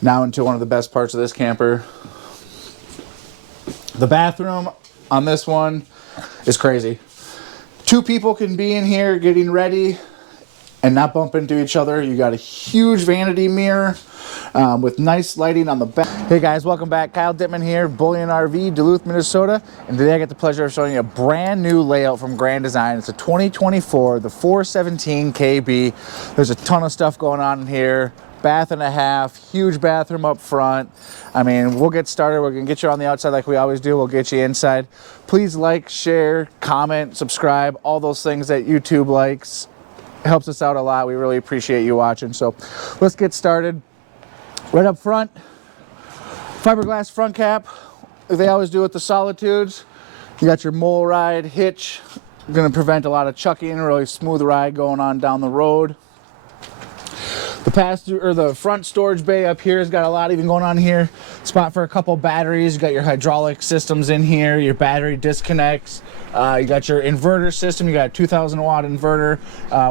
Now into one of the best parts of this camper. The bathroom on this one is crazy. 2 people can be in here getting ready and not bump into each other. You got a huge vanity mirror with nice lighting on the back. Hey guys, welcome back. Kyle Dittman here, Bullion RV, Duluth, Minnesota. And today I get the pleasure of showing you a brand new layout from Grand Design. It's a 2024, the 417KB. There's a ton of stuff going on in here. Bath and a half, huge bathroom up front. I mean, we'll get started. We're gonna get you on the outside like we always do. We'll get you inside. Please like, share, comment, subscribe, all those things that YouTube likes. It helps us out a lot. We really appreciate you watching. So let's get started. Right up front, fiberglass front cap. They always do with the Solitudes. You got your mole ride hitch. Gonna prevent a lot of chucking, really smooth ride going on down the road. The pass-through or the front storage bay up here has got a lot even going on here. Spot for a couple batteries. You got your hydraulic systems in here, your battery disconnects. You got your inverter system. You got a 2,000 watt inverter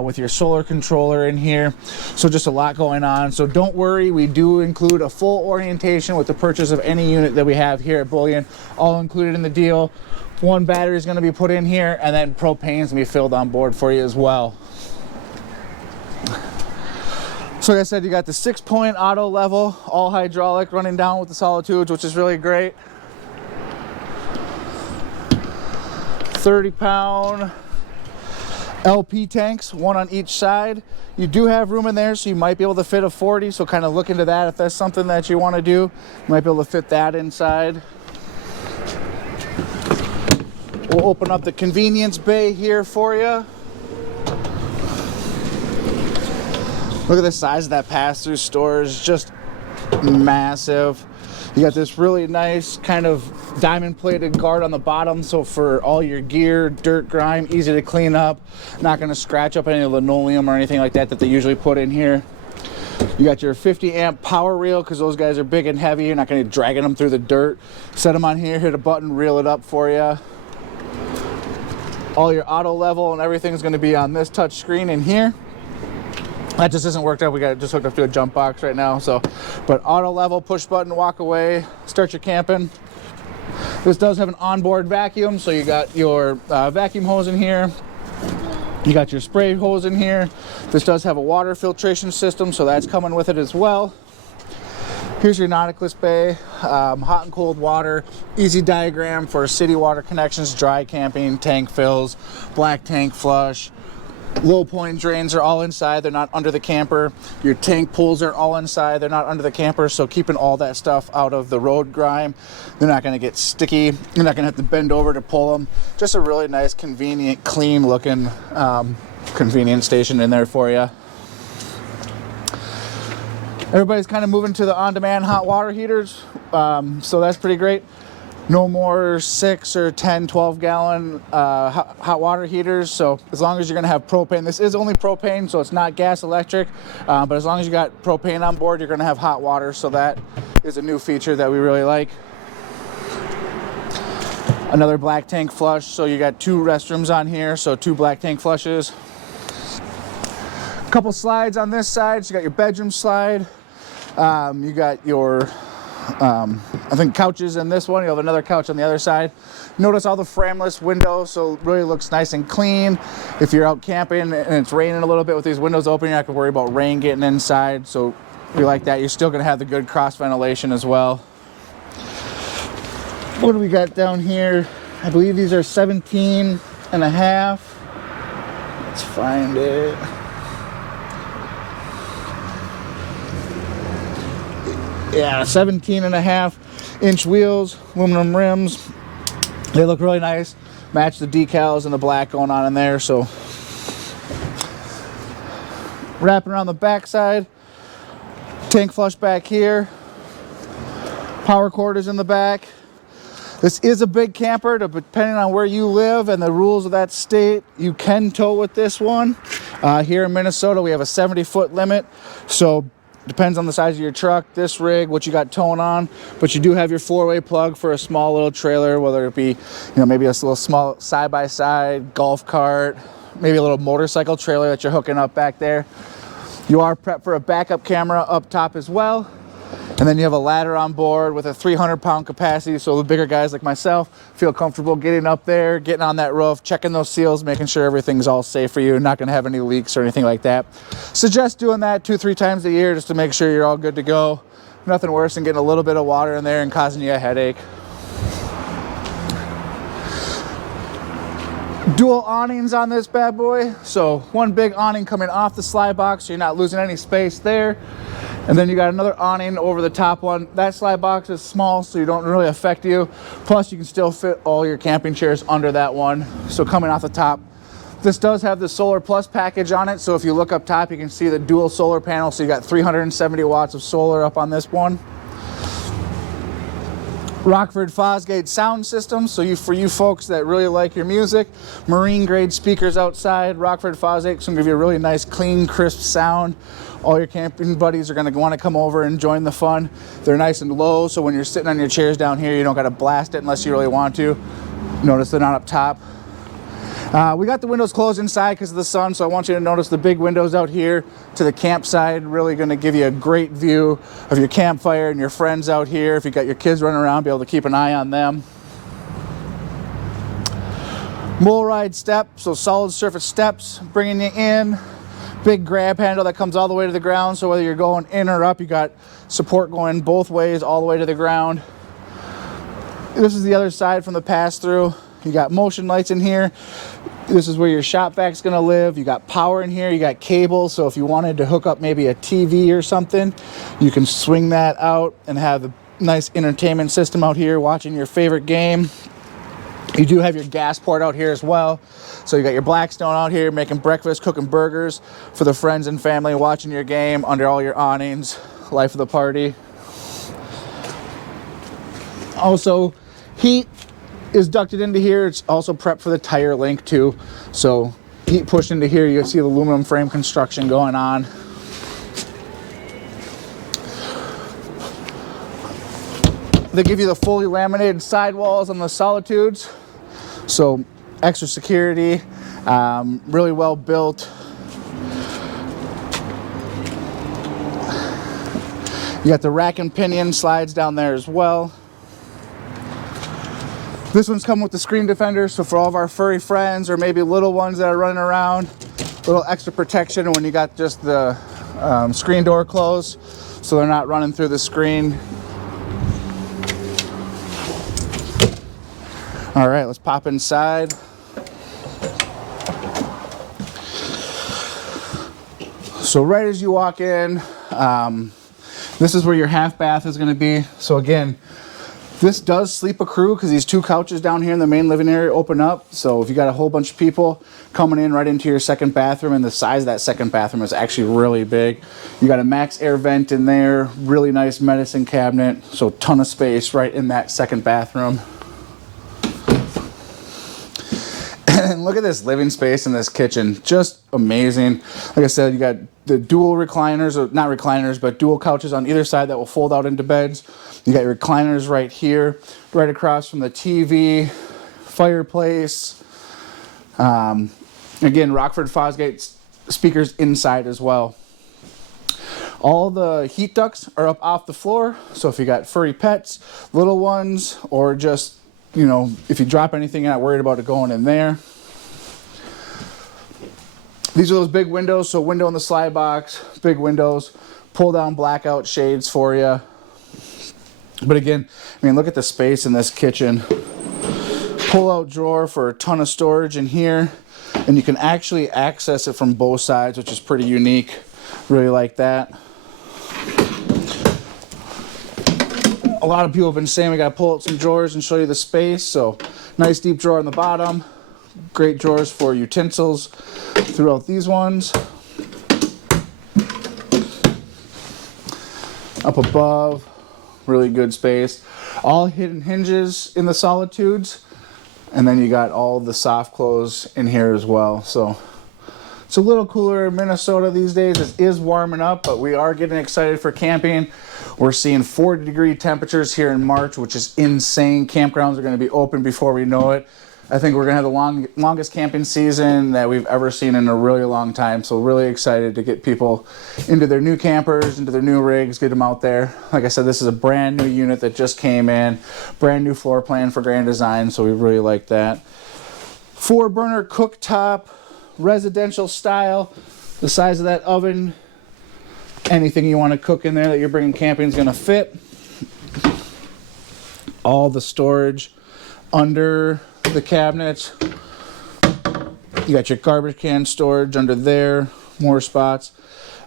with your solar controller in here. So just a lot going on. So don't worry, we do include a full orientation with the purchase of any unit that we have here at Bullion, all included in the deal. 1 battery is going to be put in here, and then propane is going to be filled on board for you as well. So like I said, you got the 6-point auto level, all hydraulic, running down with the Solitudes, which is really great. 30-pound LP tanks, 1 on each side. You do have room in there, so you might be able to fit a 40, so kind of look into that if that's something that you want to do. You might be able to fit that inside. We'll open up the convenience bay here for you. Look at the size of that pass-through storage, just massive. You got this really nice kind of diamond-plated guard on the bottom, so for all your gear, dirt, grime, easy to clean up. Not gonna scratch up any linoleum or anything like that they usually put in here. You got your 50-amp power reel, because those guys are big and heavy. You're not gonna be dragging them through the dirt. Set them on here, hit a button, reel it up for you. All your auto level and everything's gonna be on this touch screen in here. That just isn't worked out. We got it just hooked up to a jump box right now. So, but auto level, push button, walk away, start your camping. This does have an onboard vacuum, so you got your vacuum hose in here. You got your spray hose in here. This does have a water filtration system, so that's coming with it as well. Here's your Tankless bay, hot and cold water, easy diagram for city water connections, dry camping, tank fills, black tank flush. Low point drains are all inside, they're not under the camper. Your tank pools are all inside, they're not under the camper, so keeping all that stuff out of the road grime. They're not gonna get sticky, you're not gonna have to bend over to pull them. Just a really nice, convenient, clean looking convenience station in there for you. Everybody's kind of moving to the on-demand hot water heaters, so that's pretty great. No more 6 or 10, 12 gallon hot water heaters. So as long as you're gonna have propane, this is only propane, so it's not gas electric, but as long as you got propane on board, you're gonna have hot water. So that is a new feature that we really like. Another black tank flush. So you got 2 restrooms on here, so 2 black tank flushes. A couple slides on this side. So you got your bedroom slide. You got your I think couches in this one. You have another couch on the other side. Notice all the frameless windows, so it really looks nice and clean. If you're out camping and it's raining a little bit with these windows open, you're not gonna worry about rain getting inside. So we like that. You're still gonna have the good cross ventilation as well. What do we got down here? I believe these are 17 and a half. Let's find it. Yeah, 17 and a half inch wheels, aluminum rims. They look really nice. Match the decals and the black going on in there. So wrapping around the back side, tank flush back here. Power cord is in the back. This is a big camper, depending on where you live and the rules of that state, you can tow with this one. Here in Minnesota, we have a 70-foot limit. So depends on the size of your truck, this rig, what you got towing on, but you do have your 4-way plug for a small little trailer, whether it be, maybe a little small side-by-side, golf cart, maybe a little motorcycle trailer that you're hooking up back there. You are prepped for a backup camera up top as well. And then you have a ladder on board with a 300-pound capacity, so the bigger guys like myself feel comfortable getting up there, getting on that roof, checking those seals, making sure everything's all safe for you, not going to have any leaks or anything like that. Suggest doing that 2-3 times a year just to make sure you're all good to go. Nothing worse than getting a little bit of water in there and causing you a headache. Dual awnings on this bad boy, so one big awning coming off the slide box, so you're not losing any space there. And then you got another awning over the top one. That slide box is small, so you don't really affect you. Plus, you can still fit all your camping chairs under that one. So coming off the top, this does have the Solar Plus package on it. So if you look up top, you can see the dual solar panel. So you got 370 watts of solar up on this one. Rockford Fosgate sound system, so for you folks that really like your music, marine grade speakers outside. Rockford Fosgate is going to give you a really nice, clean, crisp sound. All your camping buddies are going to want to come over and join the fun. They're nice and low, so when you're sitting on your chairs down here, you don't got to blast it unless you really want to. Notice they're not up top. We got the windows closed inside because of the sun, so I want you to notice the big windows out here to the campsite. Really going to give you a great view of your campfire and your friends out here. If you got your kids running around, be able to keep an eye on them. Mole ride step, so solid surface steps bringing you in. Big grab handle that comes all the way to the ground, so whether you're going in or up, you got support going both ways all the way to the ground. This is the other side from the pass-through. You got motion lights in here. This is where your shop vac's gonna live. You got power in here, you got cable, so if you wanted to hook up maybe a TV or something, you can swing that out and have a nice entertainment system out here watching your favorite game. You do have your gas port out here as well. So you got your Blackstone out here making breakfast, cooking burgers for the friends and family, watching your game under all your awnings. Life of the party. Also, heat is ducted into here. It's also prepped for the tire link too. So heat pushed into here, you see the aluminum frame construction going on. They give you the fully laminated sidewalls on the Solitudes. So extra security, really well built. You got the rack and pinion slides down there as well. This one's coming with the screen defender, so for all of our furry friends or maybe little ones that are running around, a little extra protection when you got just the screen door closed, so they're not running through the screen. All right, let's pop inside. So right as you walk in, this is where your half bath is going to be. So again, this does sleep a crew because these two couches down here in the main living area open up. So if you got a whole bunch of people coming in right into your second bathroom, and the size of that second bathroom is actually really big. You got a max air vent in there, really nice medicine cabinet, so ton of space right in that second bathroom. And look at this living space in this kitchen, just amazing. Like I said, you got the dual recliners, or not recliners, but dual couches on either side that will fold out into beds. You got your recliners right here, right across from the TV, fireplace. Again, Rockford Fosgate speakers inside as well. All the heat ducts are up off the floor, so if you got furry pets, little ones, or just, you know, if you drop anything, you're not worried about it going in there. These are those big windows, so window in the slide box, big windows, pull down blackout shades for you. But again, I mean, look at the space in this kitchen. Pull out drawer for a ton of storage in here, and you can actually access it from both sides, which is pretty unique. Really like that. A lot of people have been saying we got to pull out some drawers and show you the space. So nice deep drawer on the bottom. Great drawers for utensils throughout these ones. Up above, really good space. All hidden hinges in the Solitudes. And then you got all the soft close in here as well. So it's a little cooler in Minnesota these days. It is warming up, but we are getting excited for camping. We're seeing 40-degree temperatures here in March, which is insane. Campgrounds are going to be open before we know it. I think we're gonna have the longest camping season that we've ever seen in a really long time. So really excited to get people into their new campers, into their new rigs, get them out there. Like I said, this is a brand new unit that just came in, brand new floor plan for Grand Design, so we really like that. 4-burner cooktop, residential style. The size of that oven, anything you want to cook in there that you're bringing camping is gonna fit. All the storage under the cabinets. You got your garbage can storage under there, more spots.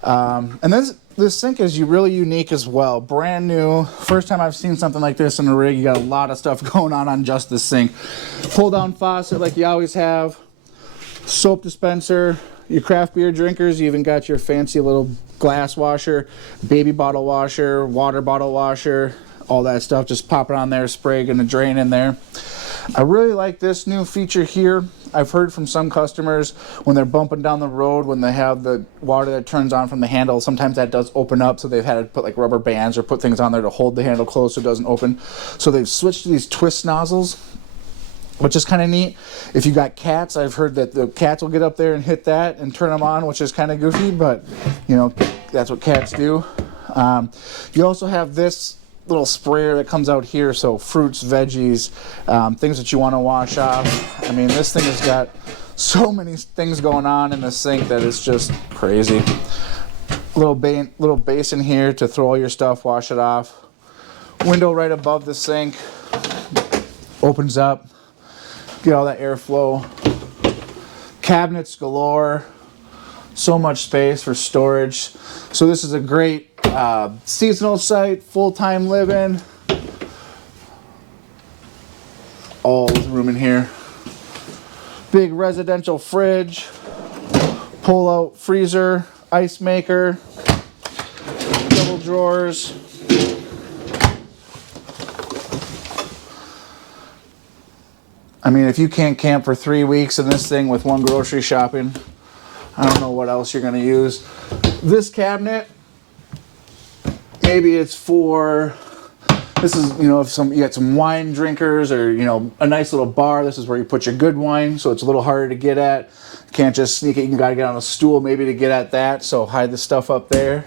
And this sink is really unique as well. Brand new. First time I've seen something like this in a rig. You got a lot of stuff going on just the sink. Pull down faucet like you always have. Soap dispenser. Your craft beer drinkers. You even got your fancy little glass washer, baby bottle washer, water bottle washer, all that stuff. Just pop it on there, spray, gonna drain in there. I really like this new feature here. I've heard from some customers when they're bumping down the road, when they have the water that turns on from the handle, sometimes that does open up, so they've had to put like rubber bands or put things on there to hold the handle closed so it doesn't open. So they've switched to these twist nozzles, which is kind of neat. If you got cats, I've heard that the cats will get up there and hit that and turn them on, which is kind of goofy, but you know, that's what cats do. You also have this little sprayer that comes out here, so fruits, veggies, things that you want to wash off. I mean, this thing has got so many things going on in the sink that it's just crazy. Little basin here to throw all your stuff, wash it off. Window right above the sink, opens up, get all that airflow. Cabinets galore, so much space for storage. So this is a great seasonal site, full-time living. All this room in here. Big residential fridge, pull-out freezer, ice maker, double drawers. I mean, if you can't camp for 3 weeks in this thing with one grocery shopping, I don't know what else you're going to use. This cabinet, maybe it's for, this is, you know, if you got some wine drinkers or, you know, a nice little bar, this is where you put your good wine, so it's a little harder to get at. You can't just sneak it, you gotta get on a stool maybe to get at that, so hide the stuff up there.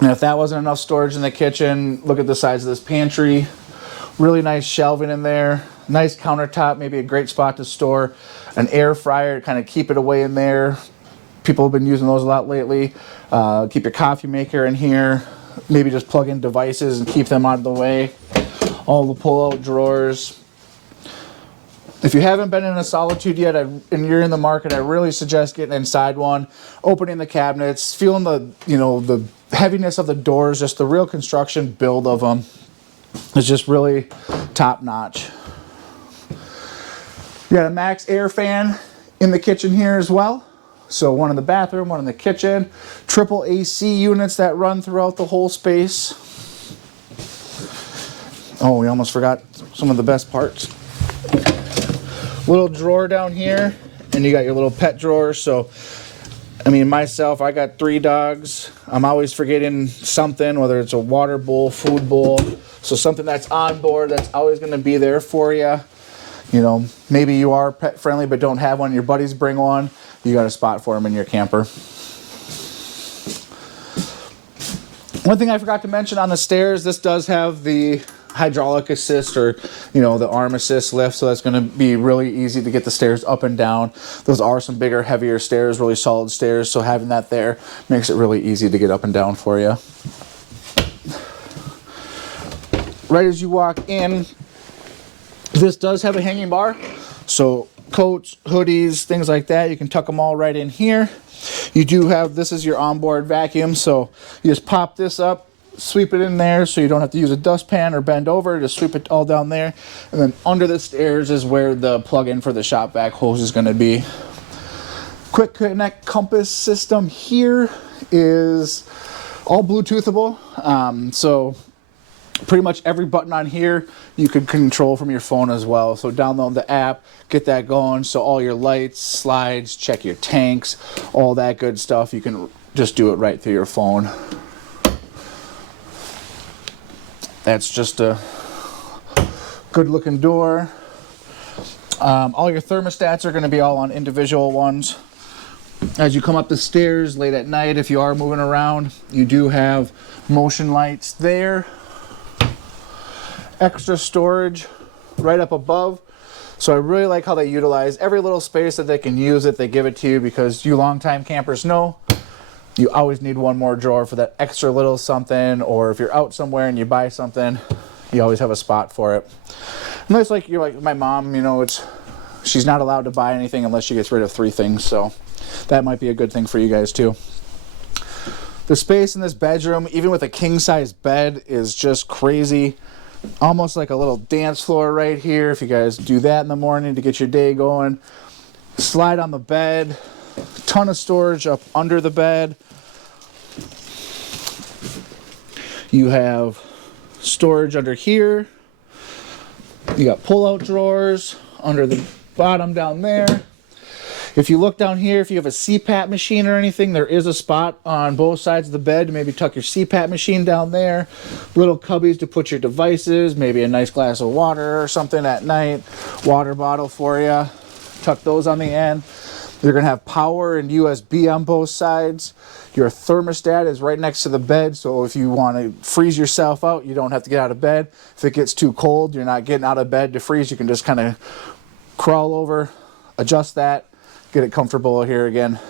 And if that wasn't enough storage in the kitchen, look at the size of this pantry. Really nice shelving in there, nice countertop, maybe a great spot to store an air fryer to kind of keep it away in there. People have been using those a lot lately. Keep your coffee maker in here. Maybe just plug in devices and keep them out of the way. All the pull-out drawers. If you haven't been in a Solitude yet and you're in the market, I really suggest getting inside one, opening the cabinets, feeling the, you know, the heaviness of the doors, just the real construction build of them. It's just really top notch. You got a max air fan in the kitchen here as well. So one in the bathroom, one in the kitchen. Triple AC units that run throughout the whole space. Oh, we almost forgot some of the best parts. Little drawer down here, and you got your little pet drawer. So, I mean, myself, I got 3 dogs. I'm always forgetting something, whether it's a water bowl, food bowl. So something that's on board, that's always going to be there for you. You know, maybe you are pet friendly but don't have one, your buddies bring one, you got a spot for them in your camper. One thing I forgot to mention on the stairs, this does have the hydraulic assist, or, you know, the arm assist lift, so that's going to be really easy to get the stairs up and down. Those are some bigger, heavier stairs, really solid stairs, so having that there makes it really easy to get up and down for you. Right as you walk in, this does have a hanging bar, so coats, hoodies, things like that, you can tuck them all right in here. You do have, this is your onboard vacuum, so you just pop this up, sweep it in there, so you don't have to use a dustpan or bend over, just sweep it all down there. And then under the stairs is where the plug-in for the shop vac hose is going to be. Quick connect compass system here is all Bluetoothable, so pretty much every button on here you can control from your phone as well. So download the app, get that going, so all your lights, slides, check your tanks, all that good stuff, you can just do it right through your phone. That's just a Good looking door. All your thermostats are going to be all on individual ones. As you come up the stairs late at night, if you are moving around, you do have motion lights there. Extra storage right up above. So I really like how they utilize every little space that they can use it. They give it to you because you longtime campers know you always need one more drawer for that extra little something, or if you're out somewhere and you buy something, you always have a spot for it. Unless like you're like my mom, you know, she's not allowed to buy anything unless she gets rid of 3 things. So that might be a good thing for you guys too. The space in this bedroom, even with a king size bed, is just crazy. Almost like a little dance floor right here. If you guys do that in the morning to get your day going. Slide on the bed. Ton of storage up under the bed. You have storage under here. You got pull-out drawers under the bottom down there. If you look down here, if you have a CPAP machine or anything, there is a spot on both sides of the bed to maybe tuck your CPAP machine down there. Little cubbies to put your devices, maybe a nice glass of water or something at night. Water bottle for you. Tuck those on the end. You're going to have power and USB on both sides. Your thermostat is right next to the bed, so if you want to freeze yourself out, you don't have to get out of bed. If it gets too cold, you're not getting out of bed to freeze. You can just kind of crawl over, adjust that, get it comfortable here again.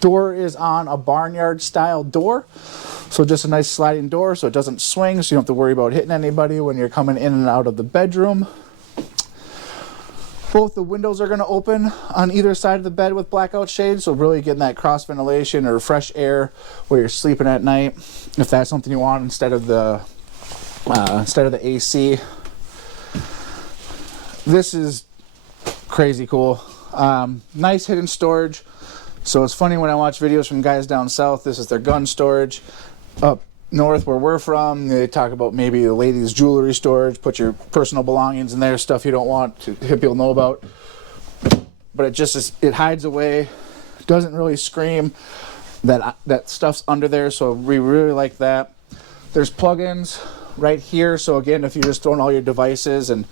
Door is on a barnyard style door, so just a nice sliding door so it doesn't swing, so you don't have to worry about hitting anybody when you're coming in and out of the bedroom. Both the windows are going to open on either side of the bed with blackout shades, so really getting that cross ventilation or fresh air where you're sleeping at night, if that's something you want instead of the AC. This is crazy cool. Nice hidden storage. So it's funny when I watch videos from guys down south, this is their gun storage. Up north where we're from, they talk about maybe the ladies' jewelry storage, put your personal belongings in there, stuff you don't want to people know about. But it just is, it hides away, doesn't really scream that stuff's under there, so we really like that. There's plugins right here, so again, if you're just throwing all your devices and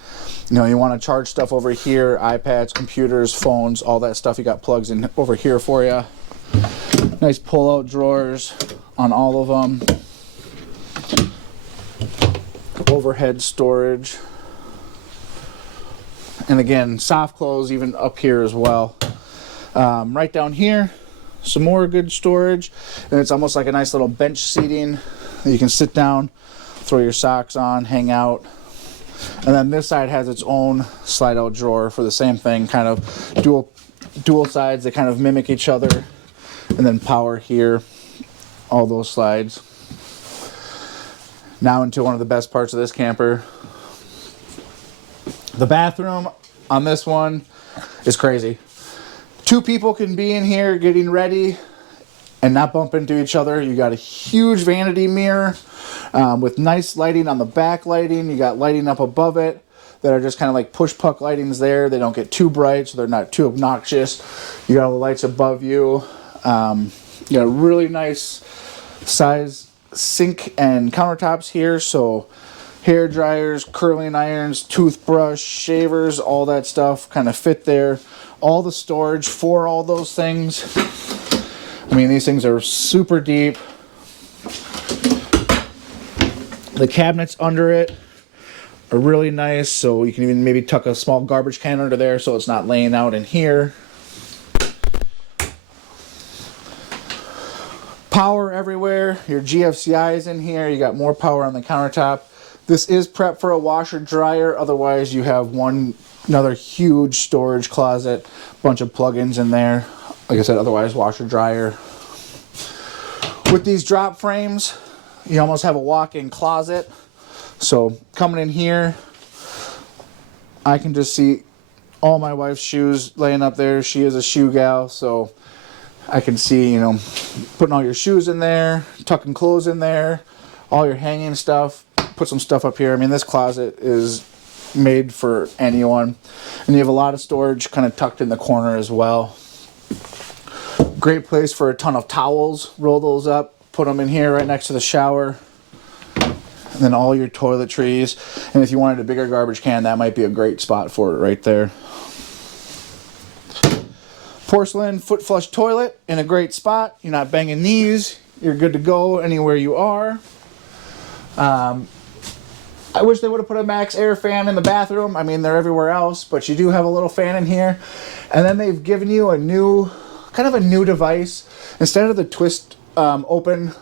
you want to charge stuff over here, iPads, computers, phones, all that stuff, you got plugs in over here for you. Nice pull-out drawers on all of them. Overhead storage. And again, soft close even up here as well. Right down here, some more good storage. And it's almost like a nice little bench seating that you can sit down, throw your socks on, hang out. And then this side has its own slide out drawer for the same thing, kind of dual sides. They kind of mimic each other. And then power here, all those slides. Now into one of the best parts of this camper. The bathroom on this one is crazy. 2 people can be in here getting ready and not bump into each other. You got a huge vanity mirror with nice lighting on the back lighting. You got lighting up above it that are just kind of like push puck lightings there. They don't get too bright, so they're not too obnoxious. You got all the lights above you. You got a really nice size sink and countertops here, so hair dryers, curling irons, toothbrush, shavers, all that stuff kind of fit there. All the storage for all those things. I mean, these things are super deep. The cabinets under it are really nice, so you can even maybe tuck a small garbage can under there so it's not laying out in here. Power everywhere. Your GFCI is in here. You got more power on the countertop. This is prepped for a washer dryer. Otherwise, you have another huge storage closet. Bunch of plugins in there. Like I said, otherwise washer dryer. With these drop frames, you almost have a walk-in closet. So coming in here, I can just see all my wife's shoes laying up there. She is a shoe gal, so I can see, putting all your shoes in there, tucking clothes in there, all your hanging stuff, put some stuff up here. I mean, this closet is made for anyone. And you have a lot of storage kind of tucked in the corner as well. Great place for a ton of towels. Roll those up, put them in here right next to the shower. and then all your toiletries. And if you wanted a bigger garbage can, that might be a great spot for it right there. Porcelain foot flush toilet in a great spot. You're not banging knees. You're good to go anywhere you are. I wish they would have put a max air fan in the bathroom. I mean, they're everywhere else, but you do have a little fan in here. And then they've given you a new, kind of a new device. Instead of the twist open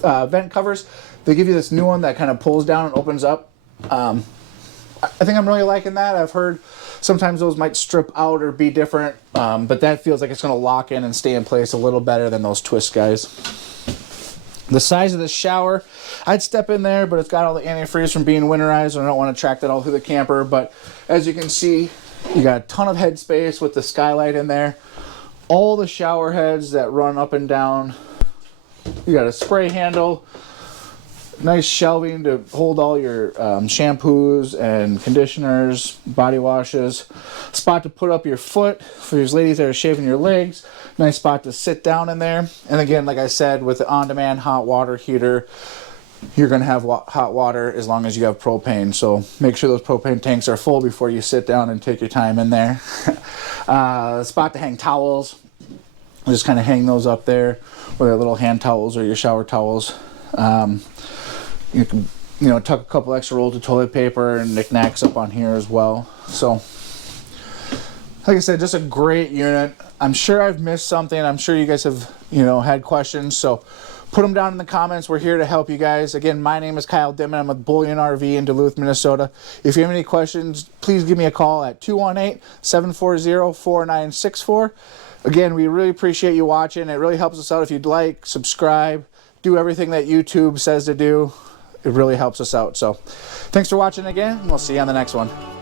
vent covers, they give you this new one that kind of pulls down and opens up. I think I'm really liking that. I've heard sometimes those might strip out or be different, but that feels like it's going to lock in and stay in place a little better than those twist guys. The size of the shower, I'd step in there, but it's got all the antifreeze from being winterized, and I don't want to track that all through the camper. But as you can see, you got a ton of head space with the skylight in there. All the shower heads that run up and down. You got a spray handle. Nice shelving to hold all your shampoos and conditioners, body washes. Spot to put up your foot for these ladies that are shaving your legs. Nice spot to sit down in there. And again, like I said, with the on-demand hot water heater, you're going to have hot water as long as you have propane. So make sure those propane tanks are full before you sit down and take your time in there. Spot to hang towels. Just kind of hang those up there, whether little hand towels or your shower towels. You can, tuck a couple extra rolls of toilet paper and knickknacks up on here as well. So, like I said, just a great unit. I'm sure I've missed something. I'm sure you guys have, had questions. So, put them down in the comments. We're here to help you guys. Again, my name is Kyle Dimon. I'm with Bullion RV in Duluth, Minnesota. If you have any questions, please give me a call at 218-740-4964. Again, we really appreciate you watching. It really helps us out if you'd like, subscribe, do everything that YouTube says to do. It really helps us out. So thanks for watching again, and we'll see you on the next one.